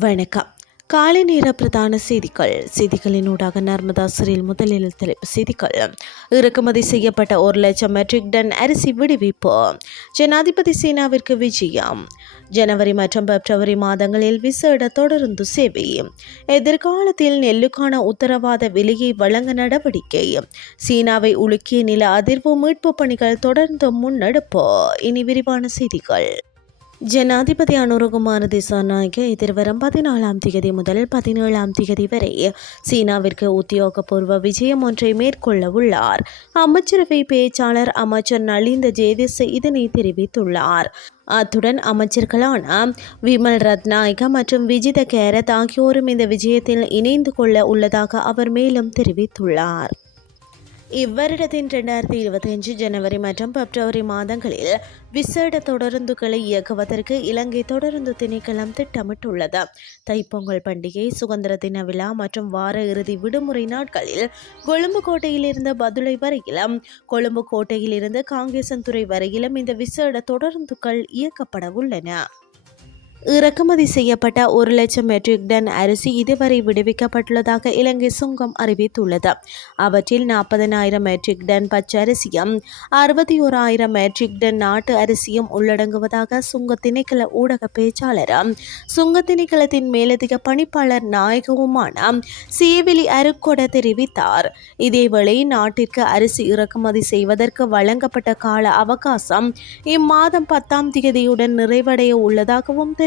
வணக்கம். காலை நேர பிரதான செய்திகள். செய்திகளின் ஊடாக நர்மதா சிறில் முதலில் தலைப்பு செய்திகள். இறக்குமதி செய்யப்பட்ட ஒரு லட்சம் மெட்ரிக் டன் அரிசி விடுவிப்பு. ஜனாதிபதி சீனாவிற்கு விஜயம். ஜனவரி மற்றும் பிப்ரவரி மாதங்களில் விசேட தொடர்ந்து சேவை. எதிர்காலத்தில் நெல்லுக்கான உத்தரவாத விலையை வழங்க நடவடிக்கை. சீனாவை உலுக்கிய நில அதிர்வு மீட்பு பணிகள் தொடர்ந்து முன்னெடுப்பு. இனி விரிவான செய்திகள். ஜனாதிபதி அனுரகுமார திசாநாயக எதிர்வரும் பதினாலாம் திகதி முதல் பதினேழாம் திகதி வரை சீனாவிற்கு உத்தியோகபூர்வ விஜயம் ஒன்றை மேற்கொள்ள உள்ளார். அமைச்சரவை பேச்சாளர் அமைச்சர் நலிந்த ஜேதிஸ் இதனை தெரிவித்துள்ளார். அத்துடன் அமைச்சர்களான விமல் ரத்நாயக மற்றும் விஜித கேரத் ஆகியோரும் இந்த விஜயத்தில் இணைந்து கொள்ள உள்ளதாக அவர் மேலும் தெரிவித்துள்ளார். இவ்வருடத்தின் இரண்டாயிரத்தி இருபத்தி அஞ்சு ஜனவரி மற்றும் பிப்ரவரி மாதங்களில் விசேட தொடருந்துகளை இயக்குவதற்கு இலங்கை தொடருந்து திணைக்களம் திட்டமிட்டுள்ளது. தைப்பொங்கல் பண்டிகை சுதந்திர தின விழா மற்றும் வார இறுதி விடுமுறை நாட்களில் கொழும்பு கோட்டையிலிருந்து பதுளை வரையிலும் கொழும்பு கோட்டையிலிருந்து காங்கேசன்துறை வரையிலும் இந்த விசேட தொடருந்துகள் இயக்கப்பட உள்ளன. இறக்குமதி செய்யப்பட்ட ஒரு லட்சம் மெட்ரிக் டன் அரிசி இதுவரை விடுவிக்கப்பட்டுள்ளதாக இலங்கை சுங்கம் அறிவித்துள்ளது. அவற்றில் நாற்பதனாயிரம் மெட்ரிக் டன் பச்சரிசியும் அறுபத்தி ஓராயிரம் மெட்ரிக் டன் நாட்டு அரிசியும் உள்ளடங்குவதாக சுங்க திணைக்கள ஊடக பேச்சாளர் சுங்க திணைக்களத்தின் மேலதிக பணிப்பாளர் நாயகவுமான சேவிலி அருக்கொட தெரிவித்தார். இதேவேளை நாட்டிற்கு அரிசி இறக்குமதி செய்வதற்கு வழங்கப்பட்ட கால அவகாசம் இம்மாதம் பத்தாம் தேதியுடன் நிறைவடைய உள்ளதாகவும் தெரிவித்தார்.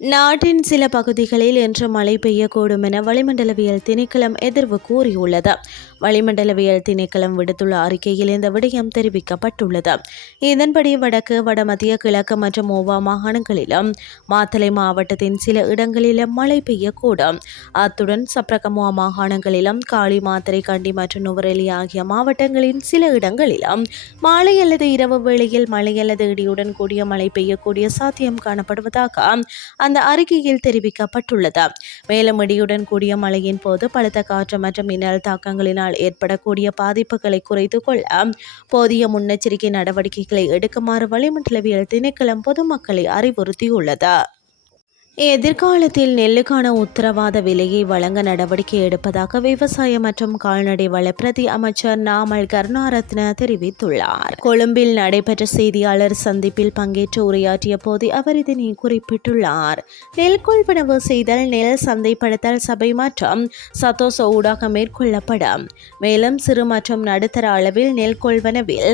நாட்டின் சில பகுதிகளில் இன்று மழை பெய்யக்கூடும் என வளிமண்டலவியல் திணைக்களம் எதிர்வு கூறியுள்ளது. வளிமண்டலவியல் திணைக்களம் விடுத்துள்ள அறிக்கையில் இந்த விடயம் தெரிவிக்கப்பட்டுள்ளது. இதன்படி வடக்கு வடமத்திய கிழக்கு மற்றும் ஓவா மாகாணங்களிலும் மாத்தலை மாவட்டத்தின் சில இடங்களிலும் மழை பெய்யக்கூடும். அத்துடன் சப்ரகமுவா மாகாணங்களிலும் காளி மாத்தரை கண்டி மற்றும் நுவரெலி ஆகிய மாவட்டங்களின் சில இடங்களிலும் மாலை அல்லது இரவு வேளையில் மழை அல்லது இடியுடன் கூடிய மழை பெய்யக்கூடிய சாத்தியம் காணப்படுவதாக அந்த அறிக்கையில் தெரிவிக்கப்பட்டுள்ளது. மேலும் இடியுடன் கூடிய மழையின் போது பலத்த காற்று மற்றும் மின்னல் தாக்கங்களினால் ஏற்படக்கூடிய பாதிப்புகளை குறைத்து கொள்ள போதிய முன்னெச்சரிக்கை நடவடிக்கைகளை எடுக்குமாறு வளிமண்டலவியல் திணைக்களம் பொதுமக்களை அறிவுறுத்தியுள்ளது. எதிர்காலத்தில் நெல்லுக்கான உத்தரவாத விலையை வழங்க நடவடிக்கை எடுப்பதாக விவசாய மற்றும் கால்நடை வள பிரதி அமைச்சர் நாமல் கருணாரத்ன தெரிவித்துள்ளார். கொழும்பில் நடைபெற்ற செய்தியாளர் சந்திப்பில் பங்கேற்று உரையாற்றிய போது அவர் இதனை குறிப்பிட்டுள்ளார். நெல் கொள்வனவு செய்தல் நெல் சந்தைப்படுத்தல் சபை மற்றும் சத்தோச ஊடாக மேற்கொள்ளப்படும். மேலும் சிறு மற்றும் நடுத்தர அளவில் நெல் கொள்வனவில்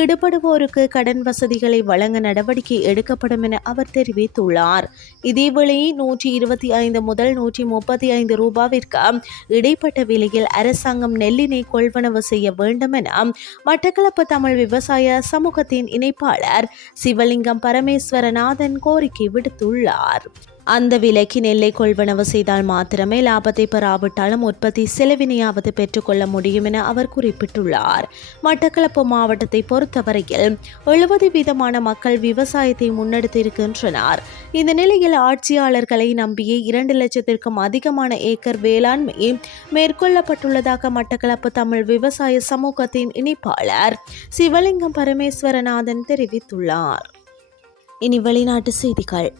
ஈடுபடுவோருக்கு கடன் வசதிகளை வழங்க நடவடிக்கை எடுக்கப்படும் என அவர் தெரிவித்துள்ளார். இதேவேளை விலை நூற்றி இருபத்தி ஐந்து முதல் நூற்றி முப்பத்தி ஐந்து ரூபாவிற்கு இடைப்பட்ட விலையில் அரசாங்கம் நெல்லினை கொள்வனவு செய்ய வேண்டும் என மட்டக்களப்பு தமிழ் விவசாய சமூகத்தின் இணைப்பாளர் சிவலிங்கம் பரமேஸ்வரநாதன் கோரிக்கை விடுத்துள்ளார். அந்த விலைக்கு நெல்லை கொள்வனவு செய்தால் மாத்திரமே லாபத்தை பெறாவிட்டாலும் உற்பத்தி செலவினையாவது பெற்றுக்கொள்ள முடியும் என அவர் குறிப்பிட்டுள்ளார். மட்டக்களப்பு மாவட்டத்தை பொறுத்தவரையில் எழுபது வீதமான மக்கள் விவசாயத்தை முன்னெடுத்திருக்கின்றனர். இந்த நிலையில் ஆட்சியாளர்களை நம்பியே இரண்டு லட்சத்திற்கும் அதிகமான ஏக்கர் வேளாண்மை மேற்கொள்ளப்பட்டுள்ளதாக மட்டக்களப்பு தமிழ் விவசாய சமூகத்தின் இணைப்பாளர் சிவலிங்கம் பரமேஸ்வரநாதன் தெரிவித்துள்ளார். இனி வெளிநாட்டு செய்திகள்.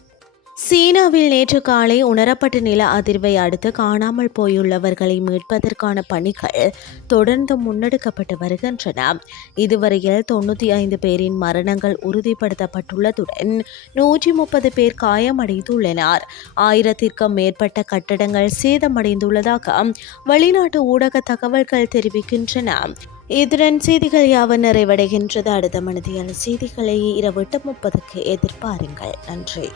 சீனாவில் நேற்று காலை உணரப்பட்ட நில அதிர்வை அடுத்து காணாமல் போயுள்ளவர்களை மீட்பதற்கான பணிகள் தொடர்ந்து முன்னெடுக்கப்பட்டு வருகின்றன. இதுவரையில் தொண்ணூற்றி ஐந்து பேரின் மரணங்கள் உறுதிப்படுத்தப்பட்டுள்ளதுடன் நூற்றி முப்பது பேர் காயமடைந்துள்ளனர். ஆயிரத்திற்கும் மேற்பட்ட கட்டடங்கள் சேதமடைந்துள்ளதாக வெளிநாட்டு ஊடக தகவல்கள் தெரிவிக்கின்றன. இதுடன் செய்திகள் யாவும் நிறைவடைகின்றது. அடுத்த மனதியான செய்திகளை இரவு எட்டு முப்பதுக்கு எதிர்பாருங்கள். நன்றி.